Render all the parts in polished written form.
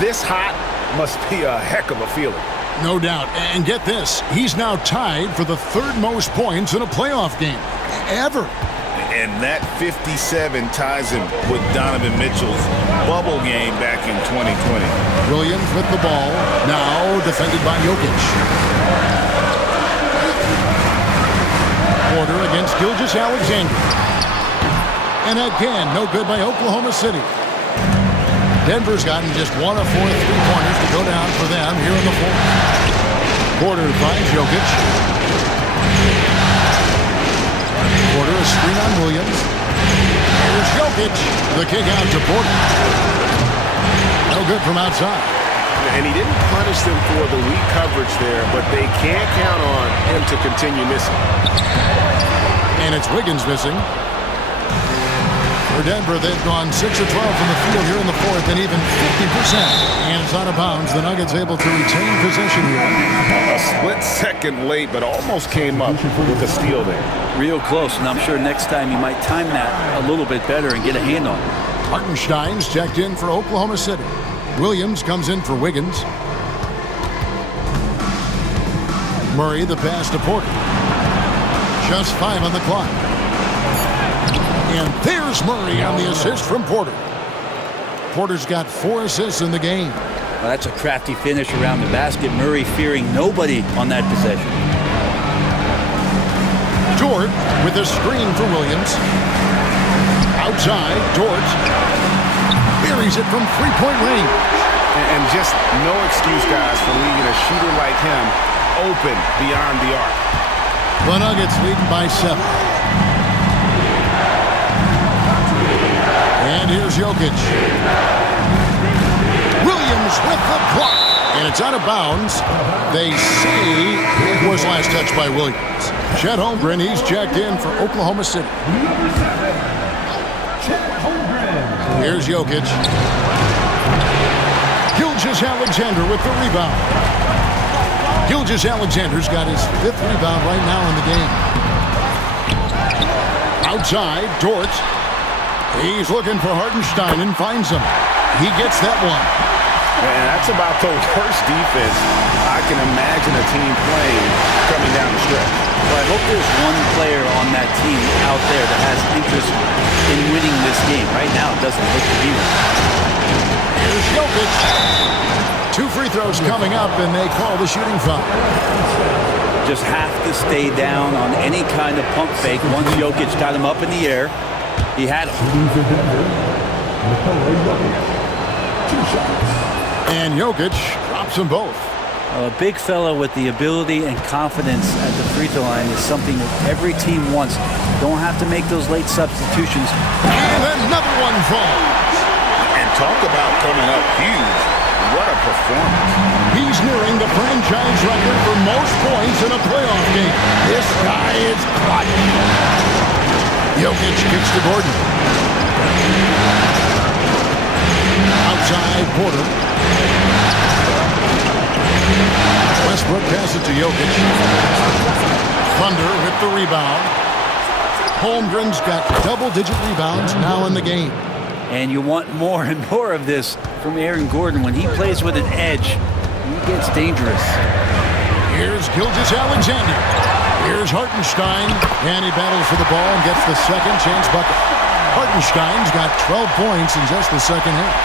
this hot must be a heck of a feeling. No doubt. And get this, he's now tied for the third most points in a playoff game ever. And that 57 ties him with Donovan Mitchell's bubble game back in 2020. Williams with the ball, now defended by Jokic. Porter against Gilgeous-Alexander. And again, no good by Oklahoma City. Denver's gotten just one of 4 3-pointers to go down for them here in the fourth. Porter finds Jokic. Porter, a screen on Williams. Here's Jokic. The kick out to Porter. No good from outside. And he didn't punish them for the weak coverage there, but they can't count on him to continue missing. And it's Wiggins missing. For Denver, they've gone 6 of 12 from the field here in the fourth, and even 50%. And it's out of bounds. The Nuggets able to retain possession here. A split second late, but almost came up with a steal there. Real close, and I'm sure next time he might time that a little bit better and get a hand on it. Hartenstein's checked in for Oklahoma City. Williams comes in for Wiggins. Murray the pass to Porter. Just 5 on the clock. And there's Murray on the assist from Porter. Porter's got 4 assists in the game. Well, that's a crafty finish around the basket. Murray fearing nobody on that possession. Dort with a screen for Williams. Outside, Dort buries it from 3-point range. And just no excuse, guys, for leaving a shooter like him open beyond the arc. The Nuggets leading by 7. And here's Jokic. Williams with the block. And it's out of bounds. They say it was last touched by Williams. Chet Holmgren, he's checked in for Oklahoma City. Here's Jokic. Gilgeous-Alexander with the rebound. Gilgeous-Alexander's got his 5th rebound right now in the game. Outside, Dort. He's looking for Hartenstein and finds him. He gets that one. And that's about the worst defense I can imagine a team playing coming down the stretch. Well, I hope there's one player on that team out there that has interest in winning this game. Right now, it doesn't look to be one. Here's Jokic. 2 free throws coming up, and they call the shooting foul. Just have to stay down on any kind of pump fake. Once Jokic got him up in the air, he had him. And Jokic drops them both. A big fella with the ability and confidence at the free throw line is something that every team wants. Don't have to make those late substitutions. And another one falls. And talk about coming up huge. What a performance. He's nearing the franchise record for most points in a playoff game. This guy is clutch. Jokic kicks to Gordon. Outside, Porter. Westbrook passes to Jokic. Thunder with the rebound. Holmgren's got double-digit rebounds now in the game. And you want more and more of this from Aaron Gordon. When he plays with an edge, he gets dangerous. Here's Gilgeous-Alexander. Here's Hartenstein. And he battles for the ball and gets the second chance bucket. Hartenstein's got 12 points in just the second half.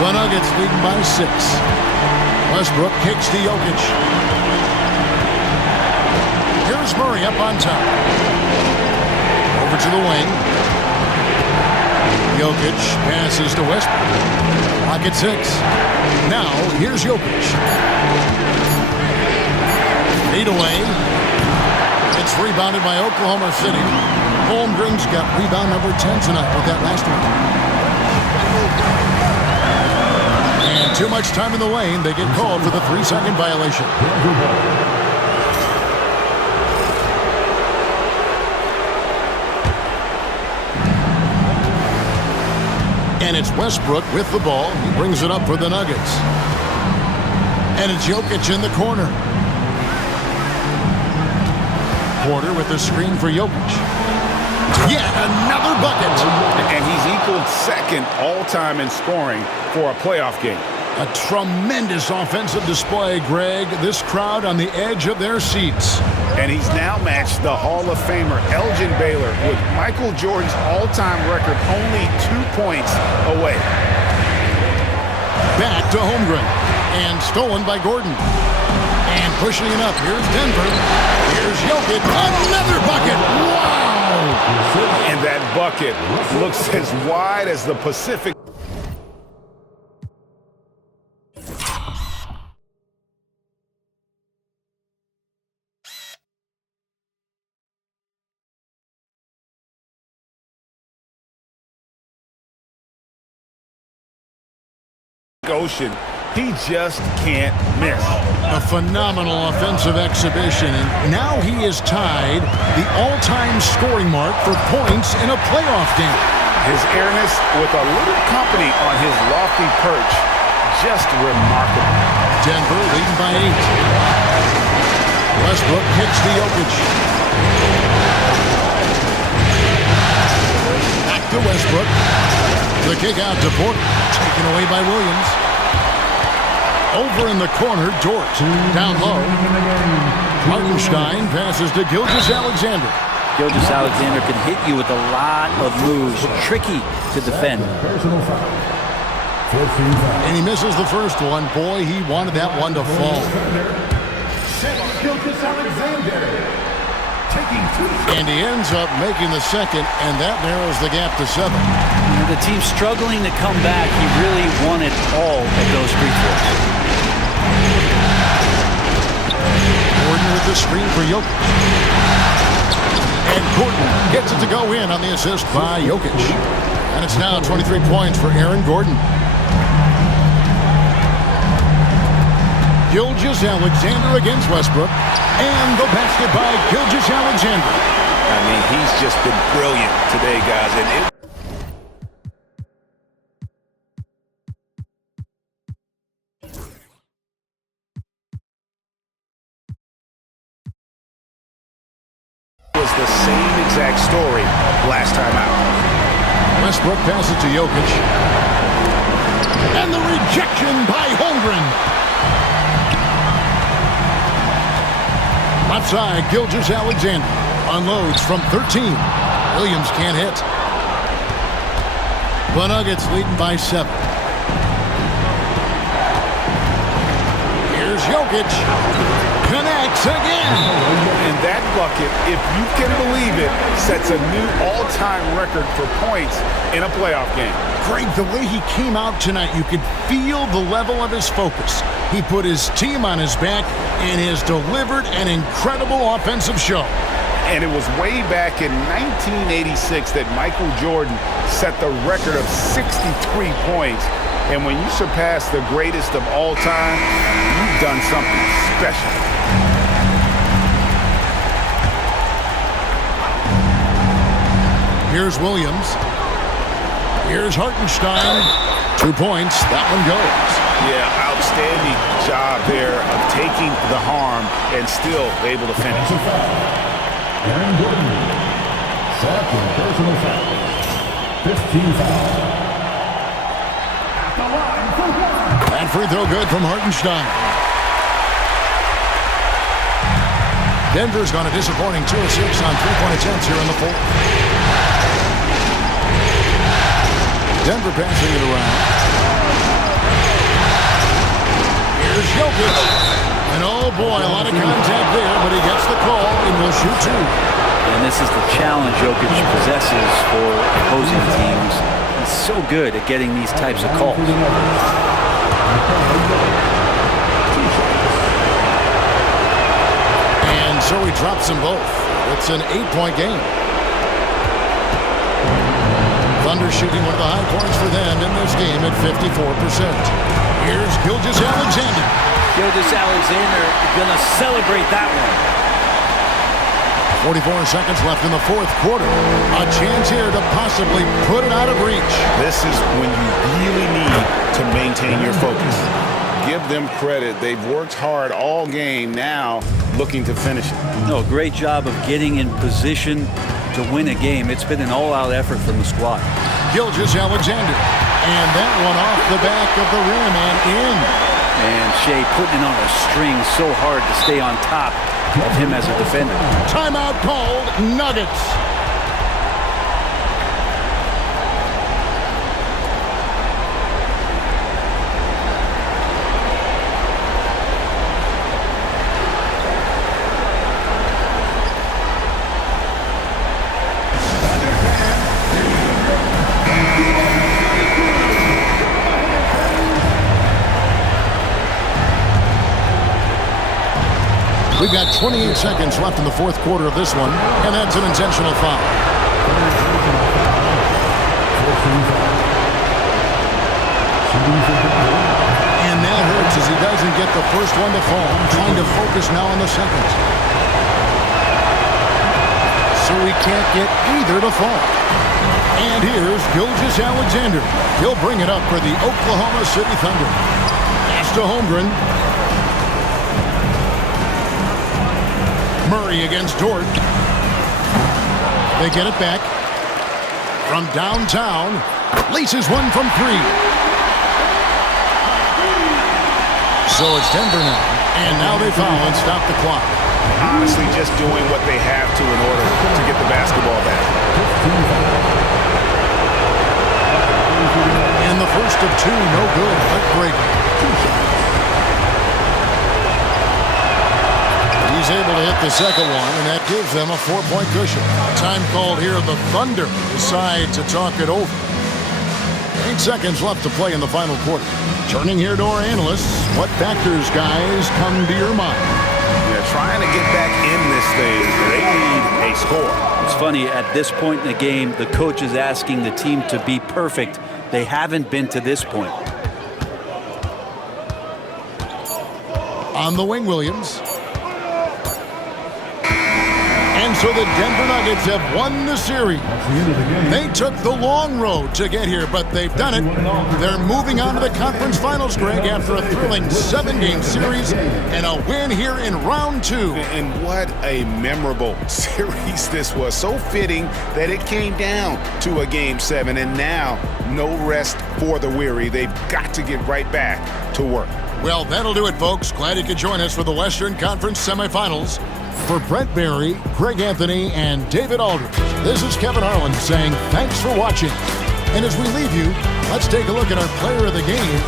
The Nuggets leading by 6. Westbrook kicks to Jokic. Here's Murray up on top. Over to the wing. Jokic passes to Westbrook. Pocket 6. Now, here's Jokic. Fade away. It's rebounded by Oklahoma City. Holmgren's got rebound number 10 tonight with that last one. And too much time in the lane. They get called for the 3-second violation. And it's Westbrook with the ball. He brings it up for the Nuggets. And it's Jokic in the corner. Porter with the screen for Jokic. Yet another bucket. And he's equaled second all-time in scoring for a playoff game. A tremendous offensive display, Greg. This crowd on the edge of their seats. And he's now matched the Hall of Famer Elgin Baylor with Michael Jordan's all-time record only 2 points away. Back to Holmgren. And stolen by Gordon. And pushing it up. Here's Denver. Here's Jokic. Another bucket. Wow! And that bucket looks as wide as the Pacific. Ocean. He just can't miss. A phenomenal offensive exhibition, and now he is tied the all-time scoring mark for points in a playoff game. His airness with a little company on his lofty perch, just remarkable. Denver leading by 8. Westbrook kicks to Jokic. Back to Westbrook. The kick out to Porter, taken away by Williams. Over in the corner, Dort down low. Hartenstein passes to Gilgeous-Alexander. Gilgeous-Alexander can hit you with a lot of moves. Tricky to defend. And he misses the first one. Boy, he wanted that one to fall. And he ends up making the second, and that narrows the gap to 7. The team's struggling to come back. He really wanted all of those free throws. Gordon with the screen for Jokic. And Gordon gets it to go in on the assist by Jokic. And it's now 23 points for Aaron Gordon. Gilgeous-Alexander against Westbrook. And the basket by Gilgeous-Alexander. I mean, he's just been brilliant today, guys. And it was the same exact story last time out. Westbrook passes to Jokic. And the rejection by Holmgren. Left side, Gilgeous-Alexander unloads from 13. Williams can't hit. The Nuggets leading by 7. Here's Jokic. Connects again. And that bucket, if you can believe it, sets a new all-time record for points in a playoff game. Greg, the way he came out tonight, you could feel the level of his focus. He put his team on his back and has delivered an incredible offensive show. And it was way back in 1986 that Michael Jordan set the record of 63 points. And when you surpass the greatest of all time, you've done something special. Here's Williams. Here's Hartenstein. 2 points. That one goes. Yeah, outstanding job there of taking the harm and still able to finish. Aaron Gordon, second personal foul. 15 foul. At the line for one. And free throw good from Hartenstein. Denver's gone a disappointing 2 of 6 on three-point attempts here in the fourth. Denver passing it around. Here's Jokic. And oh boy, a lot of contact there, but he gets the call and will shoot 2. And this is the challenge Jokic possesses for opposing teams. He's so good at getting these types of calls. And so he drops them both. It's an 8-point game. Thunder shooting one of the high points for them in this game at 54%. Here's Gilgeous-Alexander. Gilgeous-Alexander gonna celebrate that one. 44 seconds left in the fourth quarter. A chance here to possibly put it out of reach. This is when you really need to maintain your focus. give them credit. They've worked hard all game, now looking to finish it. No, great job of getting in position to win a game. It's been an all-out effort from the squad. Gilgeous-Alexander. And that one off the back of the rim and in. And Shea putting it on a string so hard to stay on top of him as a defender. Timeout called, Nuggets. We've got 28 seconds left in the fourth quarter of this one, and that's an intentional foul. And that hurts as he doesn't get the first one to fall. Trying to focus now on the second. So he can't get either to fall. And here's Gilgeous-Alexander. He'll bring it up for the Oklahoma City Thunder. Pass to Holmgren. Murray against Dort. They get it back. From downtown, laces one from three. So it's Denver now. And now they foul and stop the clock. Honestly, just doing what they have to in order to get the basketball back. And the first of two, no good. Heartbreaking. He's able to hit the second one, and that gives them a 4-point cushion. Time called here. The Thunder decide to talk it over. 8 seconds left to play in the final quarter. Turning here to our analysts. What factors, guys, come to your mind? Yeah, trying to get back in this thing. They need a score. It's funny, at this point in the game, the coach is asking the team to be perfect. They haven't been to this point. On the wing, Williams. And so the Denver Nuggets have won the series. They took the long road to get here, but they've done it. They're moving on to the conference finals, Greg, after a thrilling 7-game series and a win here in round 2. And what a memorable series this was. So fitting that it came down to a Game 7, and now no rest for the weary. They've got to get right back to work. Well, that'll do it, folks. Glad you could join us for the Western Conference semifinals. For Brent Barry, Greg Anthony, and David Aldridge, this is Kevin Harlan saying thanks for watching. And as we leave you, let's take a look at our player of the game,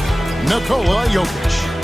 Nikola Jokic.